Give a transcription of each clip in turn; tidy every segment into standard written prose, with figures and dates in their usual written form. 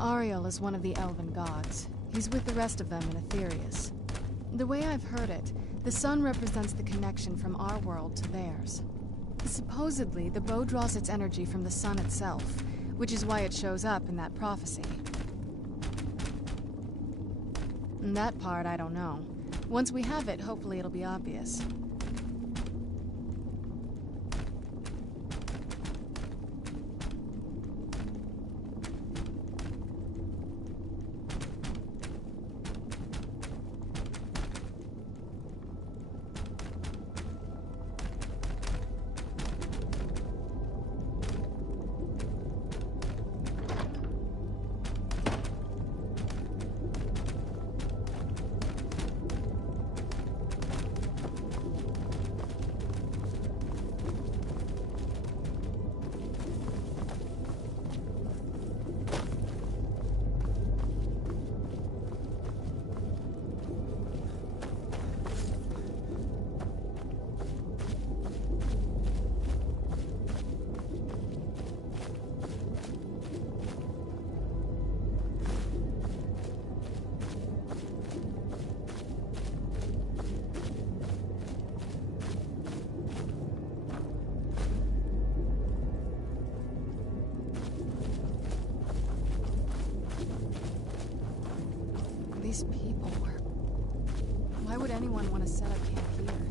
Ariel is one of the elven gods. He's with the rest of them in Aetherius. The way I've heard it, the sun represents the connection from our world to theirs. Supposedly, the bow draws its energy from the sun itself, which is why it shows up in that prophecy. And that part, I don't know. Once we have it, hopefully it'll be obvious. These people were... Why would anyone want to set up camp here?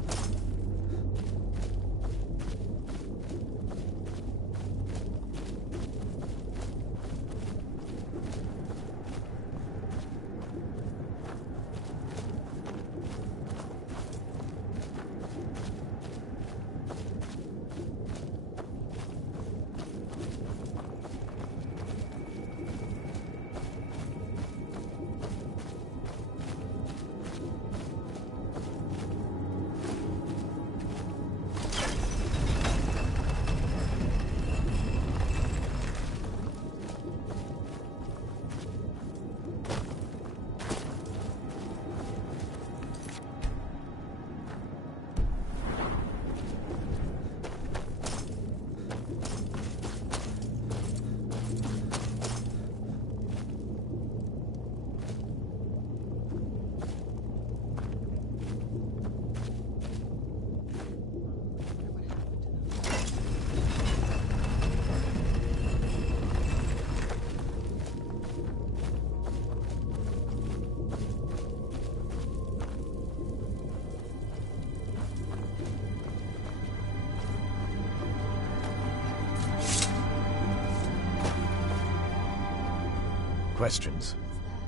Questions?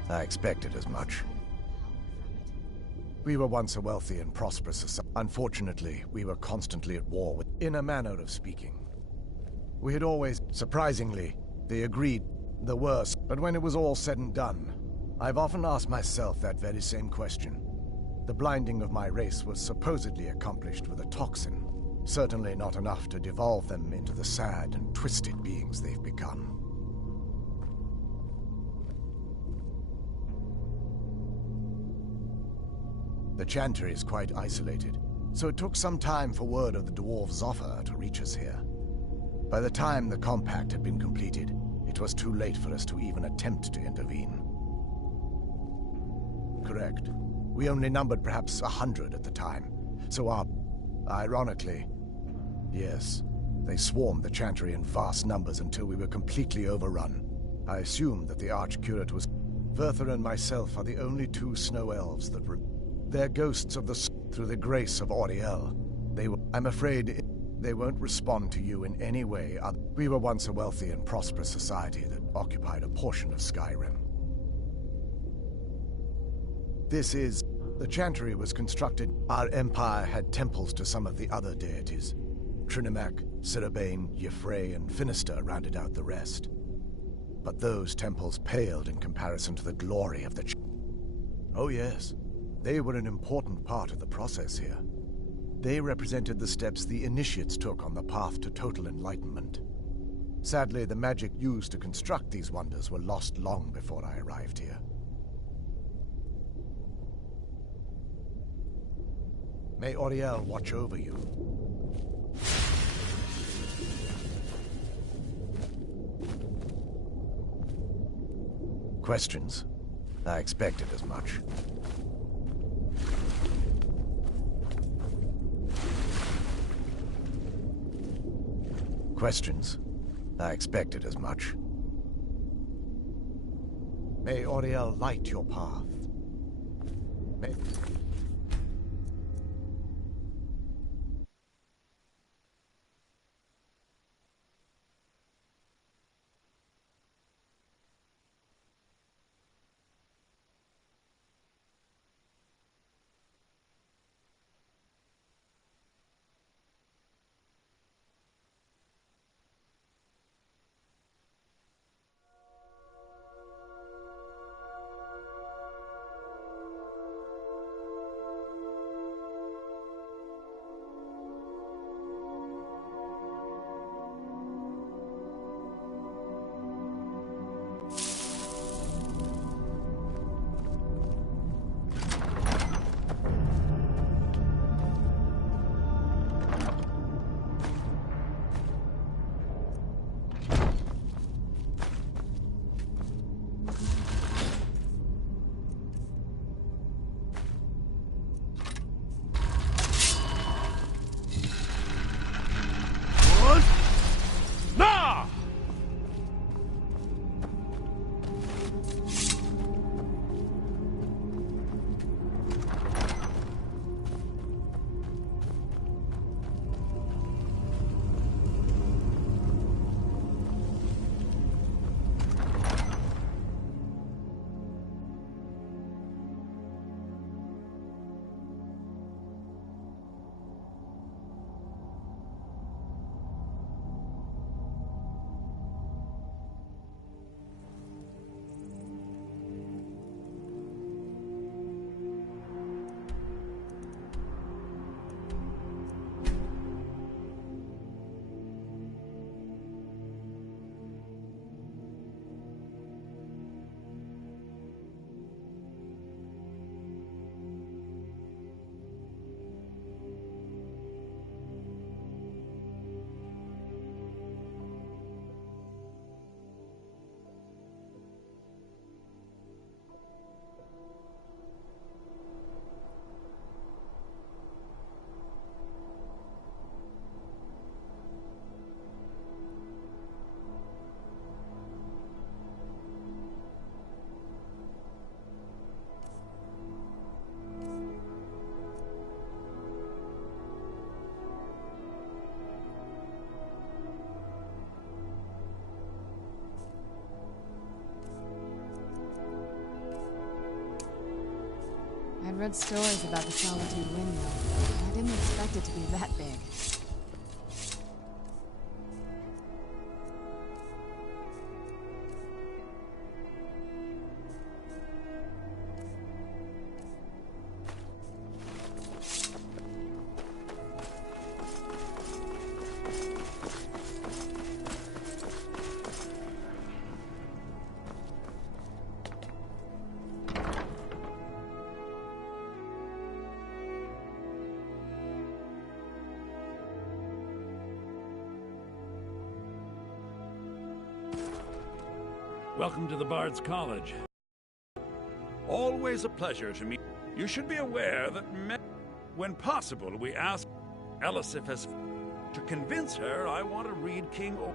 I expected as much. We were once a wealthy and prosperous society. Unfortunately, we were constantly at war with, in a manner of speaking. We had always, surprisingly, they agreed the worst. But when it was all said and done, I've often asked myself that very same question. The blinding of my race was supposedly accomplished with a toxin. Certainly not enough to devolve them into the sad and twisted beings they've become. The Chantry is quite isolated, so it took some time for word of the dwarves' offer to reach us here. By the time the compact had been completed, it was too late for us to even attempt to intervene. Correct. We only numbered perhaps 100 at the time, so ironically, yes, they swarmed the Chantry in vast numbers until we were completely overrun. I assumed that the Archcurate was... Verther and myself are the only two snow elves that were... They're ghosts of the... Through the grace of Auriel. I'm afraid they won't respond to you in any way. We were once a wealthy and prosperous society that occupied a portion of Skyrim. This is... The Chantry was constructed. Our empire had temples to some of the other deities. Trinimac, Ciribane, Y'ffre, and Finister rounded out the rest. But those temples paled in comparison to the glory of the Oh yes, they were an important part of the process here. They represented the steps the initiates took on the path to total enlightenment. Sadly, the magic used to construct these wonders were lost long before I arrived here. May Auriel watch over you. Questions? I expected as much. Questions? I expected as much. May Auriel light your path. May... I'd read stories about the Solitude Windmill. I didn't expect it to be that big. Welcome to the Bard's College. Always a pleasure to meet. You should be aware that when possible, we ask Elisif as to convince her I want to read King O.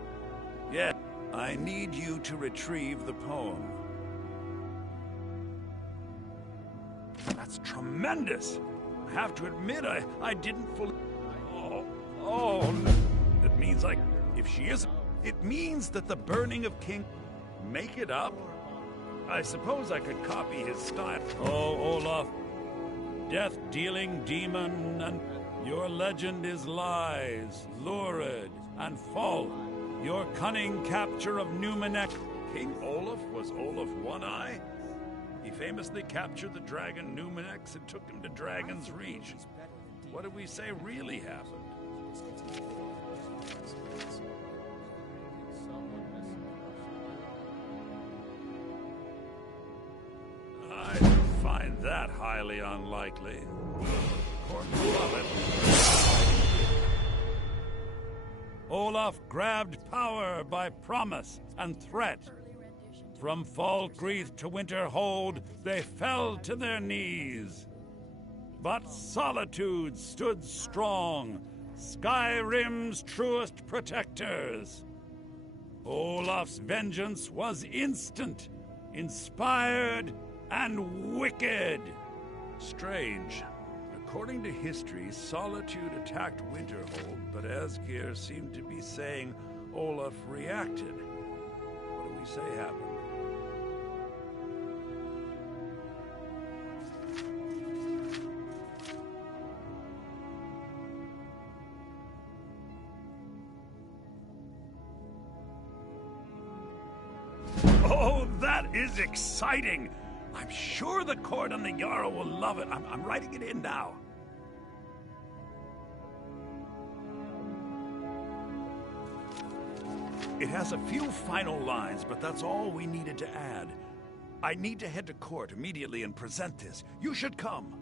Yeah, I need you to retrieve the poem. That's tremendous. I have to admit, I didn't fully... Oh, it means if she isn't... It means that the burning of King... Make it up? I suppose I could copy his style. Oh, Olaf, death-dealing demon, and your legend is lies, lurid, and false. Your cunning capture of Numenec. King Olaf was Olaf One-Eye? He famously captured the dragon Numenex and took him to Dragon's Reach. What did we say really happened? That highly unlikely. Olaf grabbed power by promise and threat. From Falkreath to Winterhold, they fell to their knees. But Solitude stood strong, Skyrim's truest protectors. Olaf's vengeance was instant, inspired, and wicked. Strange. According to history, Solitude attacked Winterhold, but Asgeir seemed to be saying Olaf reacted. What do we say happened? Oh, that is exciting! I'm sure the court and the Jarl will love it. I'm writing it in now. It has a few final lines, but that's all we needed to add. I need to head to court immediately and present this. You should come.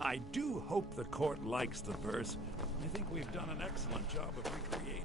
I do hope the court likes the verse. I think we've done an excellent job of recreating it.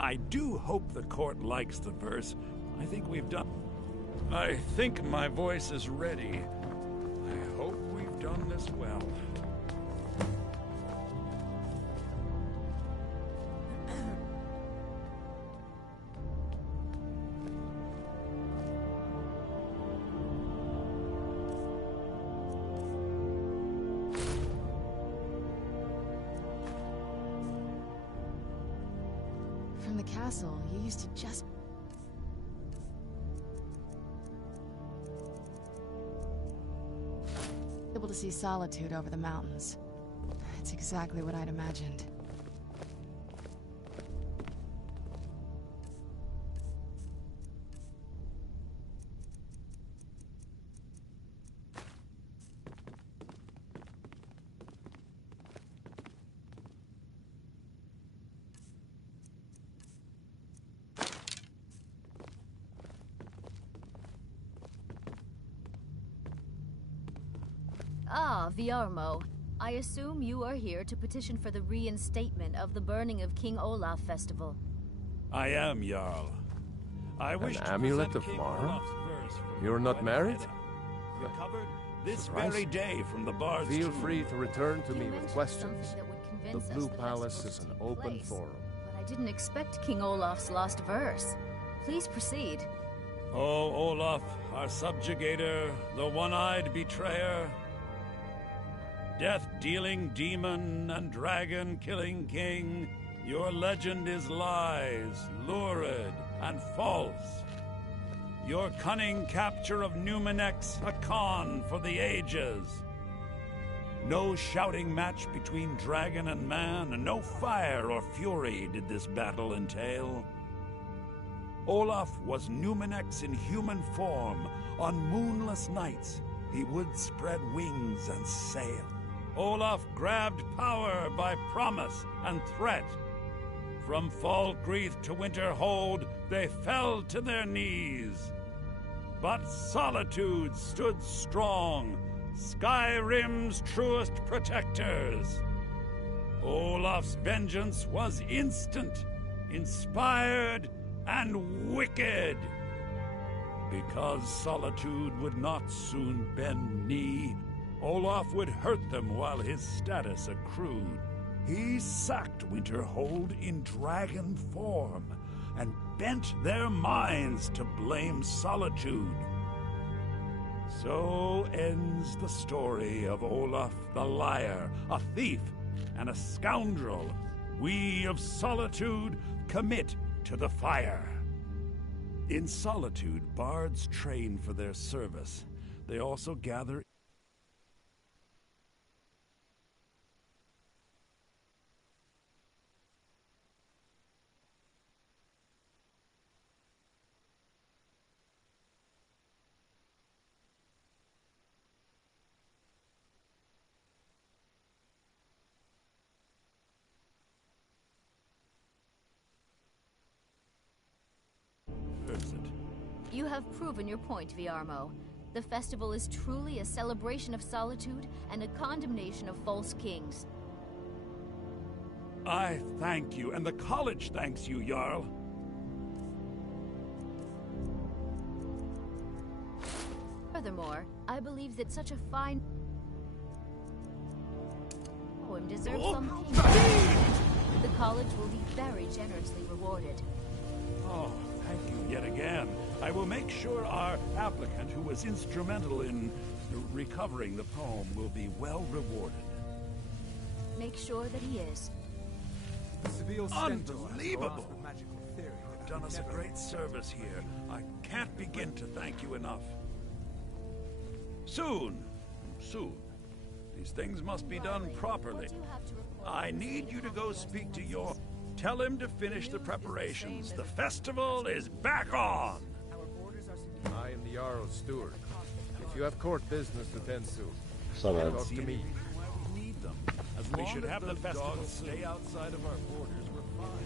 I do hope the court likes the verse. I think we've done... I think my voice is ready. I hope we've done this well. From the castle, you used to just... able to see Solitude over the mountains. It's exactly what I'd imagined. Ah, Viarmo. I assume you are here to petition for the reinstatement of the burning of King Olaf festival. I am, Jarl. I wish to amulet present of King Mara? Olaf's verse from You're not married? recovered this Surprise. very day from the bard's Feel tomb. free to return to You me with mentioned questions. something that would The convince us Blue the Palace festival is to an take open place. forum. But I didn't expect King Olaf's lost verse. Please proceed. Oh, Olaf, our subjugator, the one-eyed betrayer, death-dealing demon and dragon-killing king, your legend is lies, lurid, and false. Your cunning capture of Numenex, a con for the ages. No shouting match between dragon and man, and no fire or fury did this battle entail. Olaf was Numenex in human form. On moonless nights, he would spread wings and sail. Olaf grabbed power by promise and threat. From Falkreath to Winterhold, they fell to their knees. But Solitude stood strong, Skyrim's truest protectors. Olaf's vengeance was instant, inspired, and wicked. Because Solitude would not soon bend knee, Olaf would hurt them while his status accrued. He sacked Winterhold in dragon form and bent their minds to blame Solitude. So ends the story of Olaf the Liar, a thief and a scoundrel. We of Solitude commit to the fire. In Solitude, bards train for their service. They also gather You have proven your point, Viarmo. The festival is truly a celebration of solitude and a condemnation of false kings. I thank you, and the college thanks you, Jarl. Furthermore, I believe that such a fine poem deserves some payment. The college will be very generously rewarded. Oh, thank you yet again. I will make sure our applicant, who was instrumental in recovering the poem, will be well rewarded. Make sure that he is. Unbelievable! You've done us a great service here. I can't begin to thank you enough. Soon. These things must be done properly. I need you to go speak to your... Tell him to finish the preparations. The festival is back on! I am the Jarl's steward. If you have court business to tend to, Sorry. talk to me. We need them. As we should have the festival stay outside of our borders. We're fine.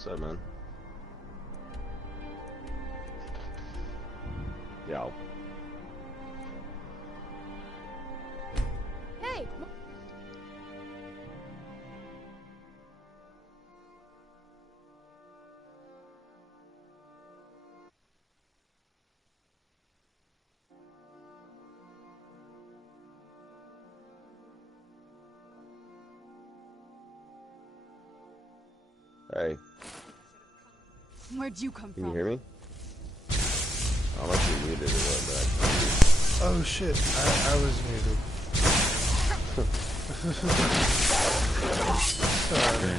what's up, man? Yo. Hey! Hey, Where'd you come can from? you hear me? I don't know if you're muted or what, but Oh shit, I was muted. Sorry.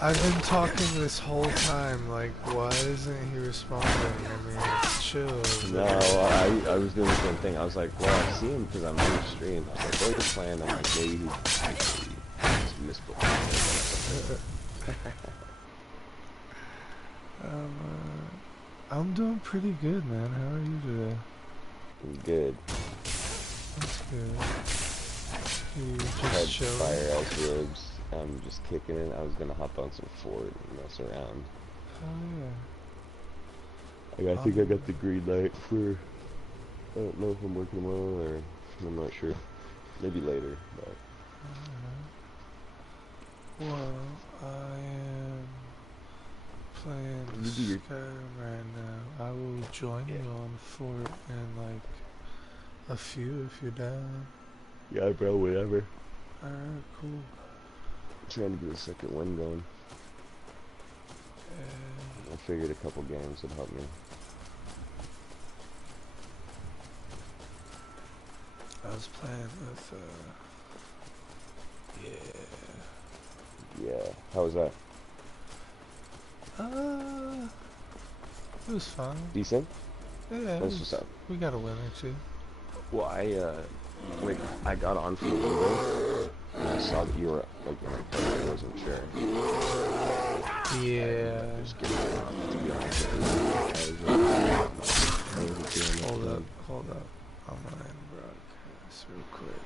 I've been talking this whole time, like, why isn't he responding? I mean, it's chill. no, I was doing the same thing. I was like, well, I see him because I'm on the stream. I was like, what are you playing? I'm like, maybe he actually just misbooked. I'm doing pretty good, man. How are you today? I'm good. That's good. You I just had chilling? fire ice ribs. I'm just kicking it. I was gonna hop on some Fort and mess around. Oh yeah. I think I got the green light for. I don't know if I'm working tomorrow or I'm not sure. Maybe later, but. Well, I am playing Skyrim right now. I will join you on Fort in like a few if you're down. Yeah, bro, whatever. Alright, cool. I'm trying to get a second one going. I figured a couple games would help me. I was playing with, Yeah, how was that? it was fun. Decent? Yeah, That's what's up. we got a win or two. Well, I got on for a little bit, and I saw that you were, like, in a party. I wasn't sure. Yeah. Just kidding. To be honest, Hold up. I'm gonna end broadcast real quick.